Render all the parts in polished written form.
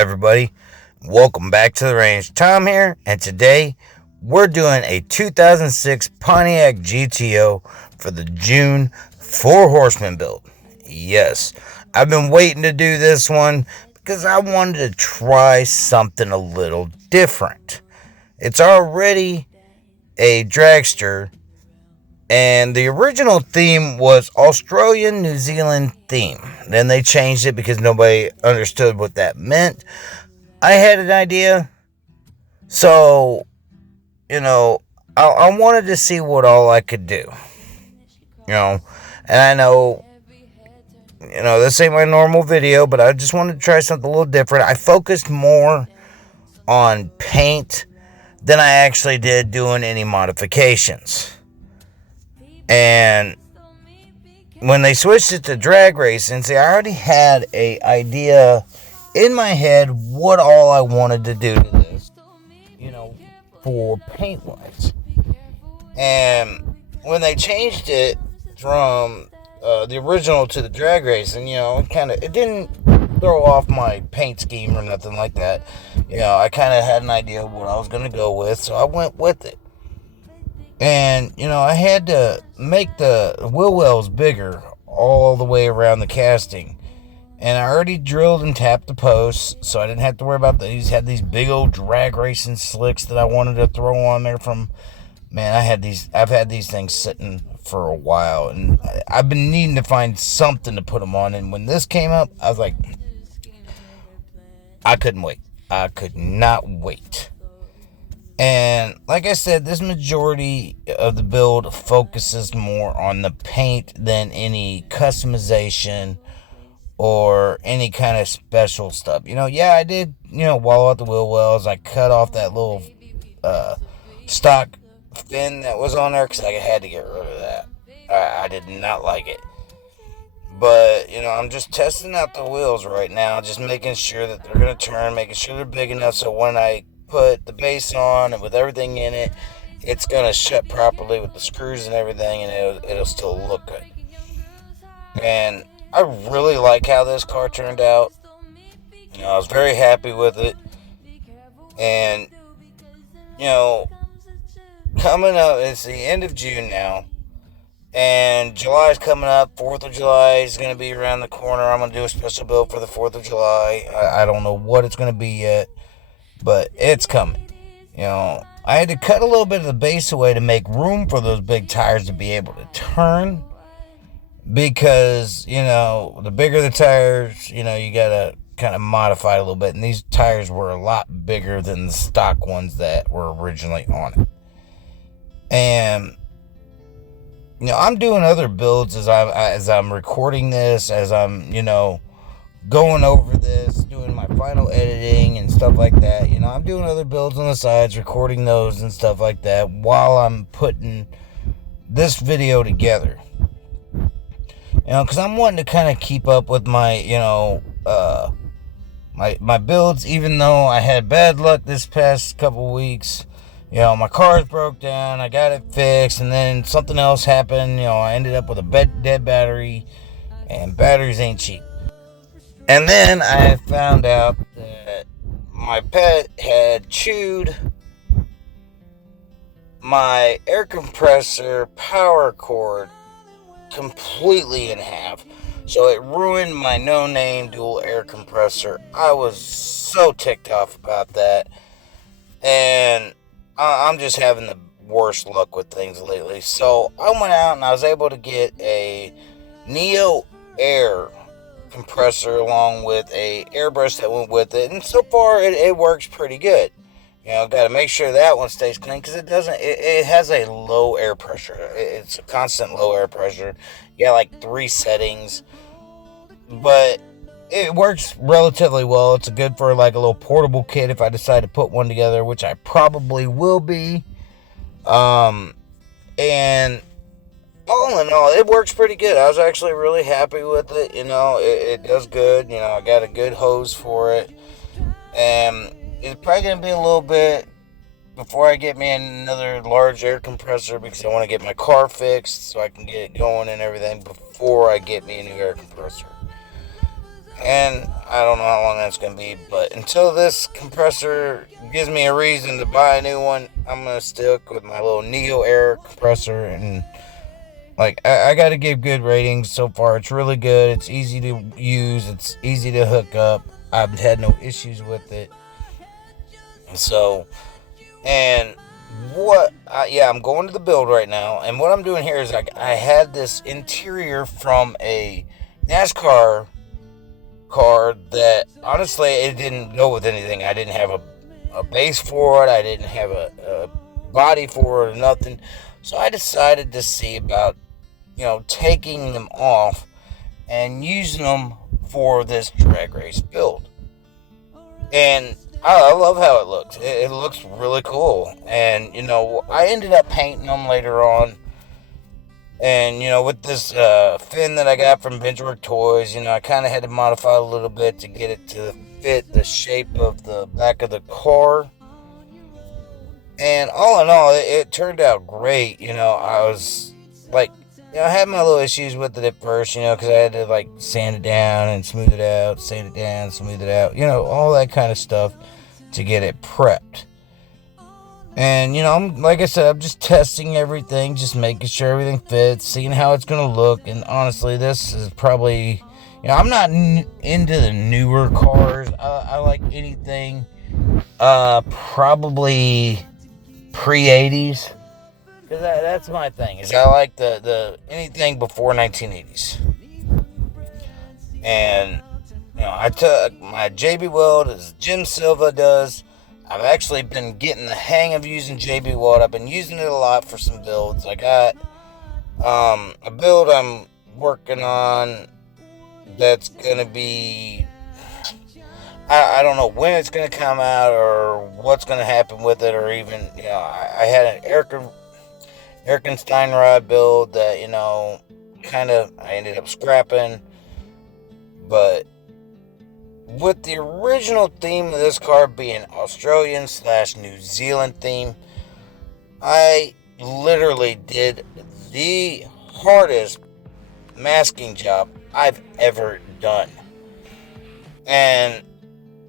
everybody. Welcome back to the range. Tom here, and today we're doing a 2006 Pontiac GTO for the June 4 Horsemen build. Yes, I've been waiting to do this one because I wanted to try something a little different. It's already a dragster, and the original theme was Australian New Zealand theme. Then they changed it because nobody understood what that meant. I had an idea, so I wanted to see what all I could do. And I know this ain't my normal video, but I just wanted to try something a little different. I focused more on paint than I actually did doing any modifications. And when they switched it to drag racing, see, I already had an idea in my head what all I wanted to do to this, for paint wise. And when they changed it from the original to the drag racing, it didn't throw off my paint scheme or nothing like that. I kind of had an idea of what I was going to go with, so I went with it. And, I had to make the wheel wells bigger all the way around the casting. And I already drilled and tapped the posts, so I didn't have to worry about these. Had these big old drag racing slicks that I wanted to throw on there from, I've had these things sitting for a while. And I've been needing to find something to put them on. And when this came up, I was like, I couldn't wait. I could not wait. And like I said, this majority of the build focuses more on the paint than any customization or any kind of special stuff. I did, wall out the wheel wells. I cut off that little stock fin that was on there because I had to get rid of that. I did not like it. But, I'm just testing out the wheels right now, just making sure that they're going to turn, making sure they're big enough so when I put the base on and with everything in it, it's going to shut properly with the screws and everything, and it'll still look good. And I really like how this car turned out. I was very happy with it. And, coming up, it's the end of June now. And July is coming up. 4th of July is going to be around the corner. I'm going to do a special build for the 4th of July. I don't know what it's going to be yet, but it's coming. I had to cut a little bit of the base away to make room for those big tires to be able to turn. Because, the bigger the tires, you got to kind of modify it a little bit. And these tires were a lot bigger than the stock ones that were originally on it. And, I'm doing other builds as I'm recording this, as I'm, going over this, doing my final editing and stuff like that. I'm doing other builds on the sides, recording those and stuff like that while I'm putting this video together. Because I'm wanting to kind of keep up with my, my builds, even though I had bad luck this past couple weeks. My car's broke down, I got it fixed, and then something else happened. I ended up with a dead battery, and batteries ain't cheap. And then I found out that my pet had chewed my air compressor power cord completely in half. So it ruined my no-name dual air compressor. I was so ticked off about that. And I'm just having the worst luck with things lately. So I went out and I was able to get a Neo Air compressor along with a airbrush that went with it. And so far it works pretty good. Got to make sure that one stays clean because it has a low air pressure. It's a constant low air pressure. You got like 3 settings, but it works relatively well. It's good for like a little portable kit if I decide to put one together, which I probably will be. And all in all, it works pretty good. I was actually really happy with it. It does good. I got a good hose for it. And it's probably going to be a little bit before I get me another large air compressor because I want to get my car fixed so I can get it going and everything before I get me a new air compressor. And I don't know how long that's going to be, but until this compressor gives me a reason to buy a new one, I'm going to stick with my little Neo Air compressor. And like, I got to give good ratings so far. It's really good. It's easy to use. It's easy to hook up. I've had no issues with it. So, and I'm going to the build right now. And what I'm doing here is I had this interior from a NASCAR car that honestly it didn't go with anything. I didn't have a base for it. I didn't have a body for it or nothing. So I decided to see about, taking them off and using them for this drag race build. And I love how it looks. It looks really cool. And, I ended up painting them later on. And, with this fin that I got from Benchwork Toys, I kind of had to modify a little bit to get it to fit the shape of the back of the car. And all in all, it turned out great. I was like, I had my little issues with it at first, because I had to sand it down and smooth it out, sand it down, smooth it out, all that kind of stuff to get it prepped. And, like I said, I'm just testing everything, just making sure everything fits, seeing how it's going to look. And honestly, this is probably, I'm not into the newer cars. I like anything, probably pre-80s. Because that's my thing, is I like the anything before 1980s. And, I took my JB Weld as Jim Silva does. I've actually been getting the hang of using JB Weld. I've been using it a lot for some builds. I got a build I'm working on that's going to be, I don't know when it's going to come out or what's going to happen with it, or even, I had an Erkenstein rod build that, I ended up scrapping. But with the original theme of this car being Australian/New Zealand theme, I literally did the hardest masking job I've ever done. And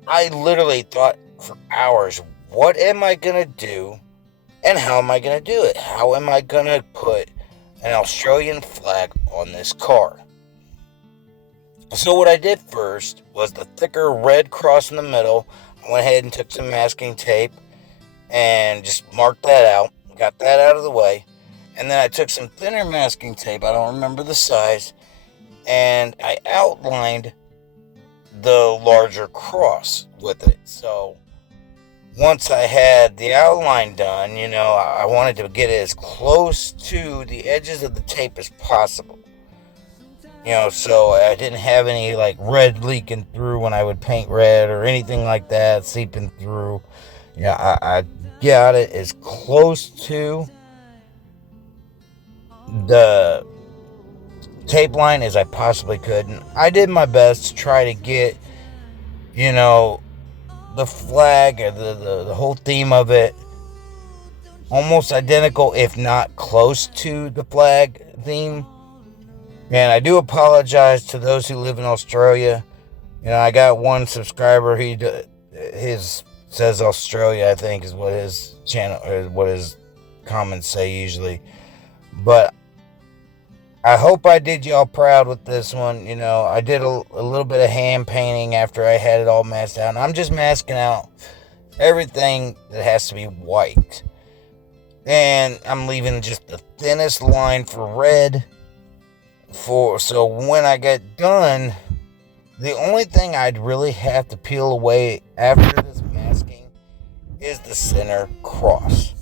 I literally thought for hours, what am I going to do and how am I going to do it? How am I going to put an Australian flag on this car? So what I did first was the thicker red cross in the middle. I went ahead and took some masking tape and just marked that out. Got that out of the way. And then I took some thinner masking tape, I don't remember the size, and I outlined the larger cross with it. So once I had the outline done, I wanted to get it as close to the edges of the tape as possible. So I didn't have any red leaking through when I would paint red or anything like that seeping through. I got it as close to the tape line as I possibly could. And I did my best to try to get, the flag or the whole theme of it almost identical, if not close to the flag theme. And I do apologize to those who live in Australia. I got one subscriber. His says Australia, I think, is what his channel or what his comments say usually. But I hope I did y'all proud with this one. I did a little bit of hand painting after I had it all masked out. And I'm just masking out everything that has to be white. And I'm leaving just the thinnest line for red. So when I get done, the only thing I'd really have to peel away after this masking is the center cross.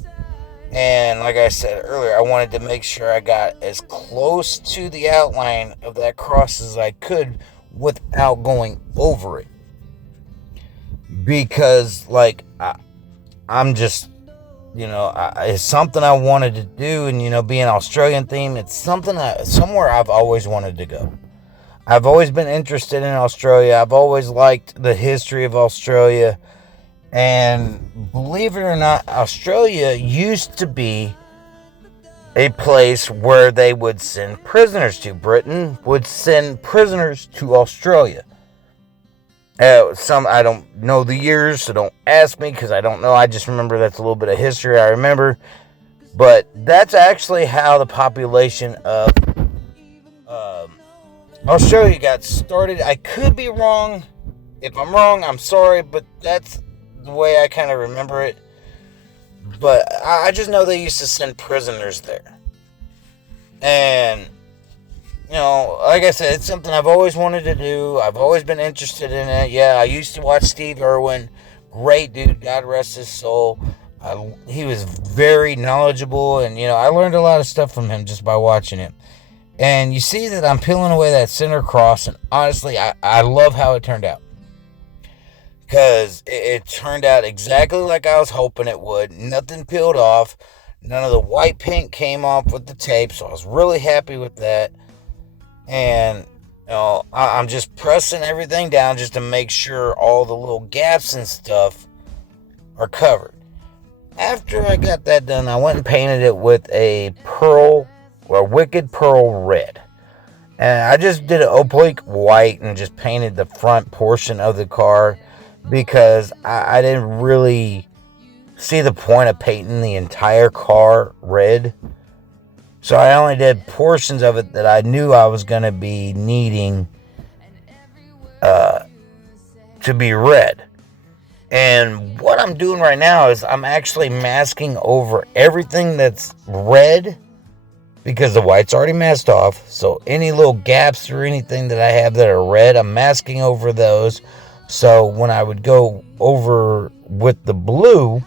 And like I said earlier, I wanted to make sure I got as close to the outline of that cross as I could without going over it. Because I'm just, it's something I wanted to do, and being Australian themed, it's somewhere I've always wanted to go. I've always been interested in Australia. I've always liked the history of Australia, and believe it or not, Australia used to be a place where they would send prisoners to. Britain would send prisoners to Australia. Some I don't know the years, so don't ask me because I don't know. I just remember that's a little bit of history I remember. But that's actually how the population of Australia got started. I could be wrong. If I'm wrong, I'm sorry, but that's the way I kind of remember it. But I just know they used to send prisoners there. And, you know, like I said, it's something I've always wanted to do. I've always been interested in it. Yeah, I used to watch Steve Irwin. Great dude, God rest his soul. He was very knowledgeable, and, you know, I learned a lot of stuff from him just by watching him. And you see that I'm peeling away that center cross, and honestly, I love how it turned out. Because it turned out exactly like I was hoping it would. Nothing peeled off. None of the white paint came off with the tape, so I was really happy with that. And, you know, I'm just pressing everything down just to make sure all the little gaps and stuff are covered. After I got that done, I went and painted it with a wicked pearl red. And I just did an oblique white and just painted the front portion of the car because I didn't really see the point of painting the entire car red. So I only did portions of it that I knew I was going to be needing to be red. And what I'm doing right now is I'm actually masking over everything that's red because the white's already masked off. So any little gaps or anything that I have that are red, I'm masking over those. So when I would go over with the blue,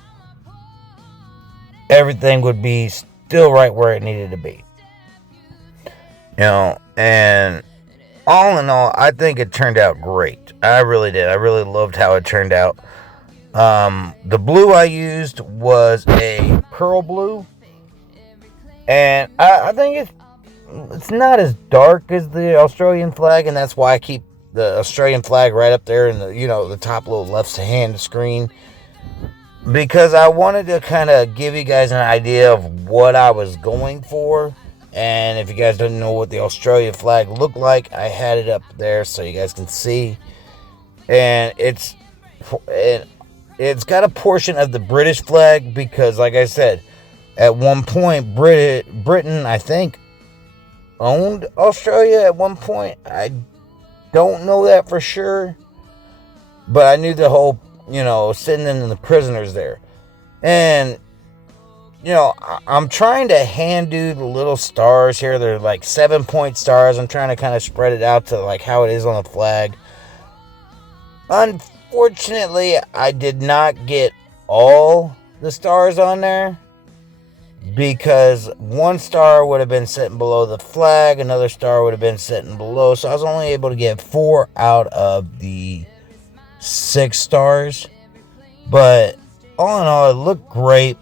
everything would be still right where it needed to be. You know, and all in all, I think it turned out great. I really did. I really loved how it turned out. The blue I used was a pearl blue, and I think it's not as dark as the Australian flag, and that's why I keep the Australian flag right up there in the, you know, the top little left hand screen, because I wanted to kind of give you guys an idea of what I was going for. And if you guys don't know what the Australian flag looked like, I had it up there so you guys can see. And it's got a portion of the British flag because, like I said, at one point Britain, I think, owned Australia at one point. I don't know that for sure, but I knew the whole, you know, sitting in the prisoners there. And, you know, I'm trying to hand do the little stars here. They're like 7-point stars. I'm trying to kind of spread it out to like how it is on the flag. Unfortunately, I did not get all the stars on there because one star would have been sitting below the flag, another star would have been sitting below. So I was only able to get 4 out of the 6 stars. But all in all, it looked great.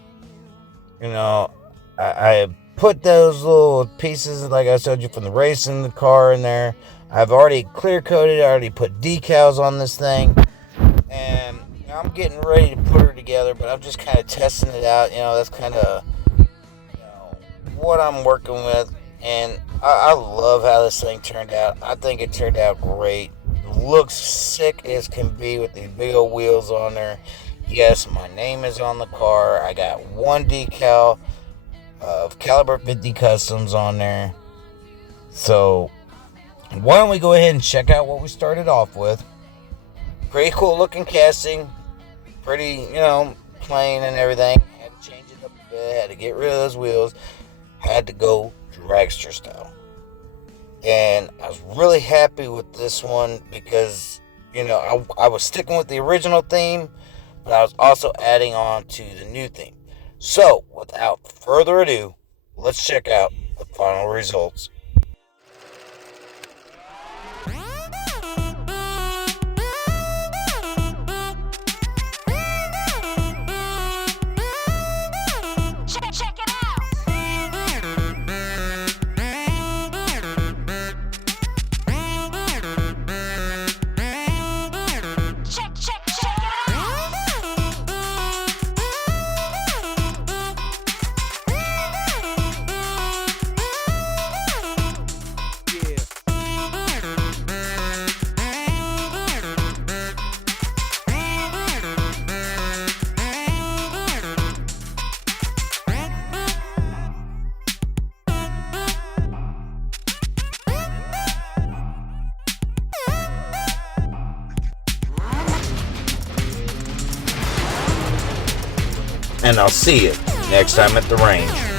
You know, I put those little pieces, like I showed you, from the racing the car in there. I've already clear coated, I already put decals on this thing. And I'm getting ready to put her together, but I'm just kind of testing it out. You know, that's kind of, you know, what I'm working with. And I love how this thing turned out. I think it turned out great. It looks sick as can be with these big old wheels on there. Yes, my name is on the car. I got one decal of Caliber 50 Customs on there. So, why don't we go ahead and check out what we started off with. Pretty cool looking casting. Pretty, you know, plain and everything. Had to change it up a bit. Had to get rid of those wheels. Had to go dragster style. And I was really happy with this one because, you know, I was sticking with the original theme, but I was also adding on to the new theme. So, without further ado, let's check out the final results. Check it out. I'll see you next time at the range.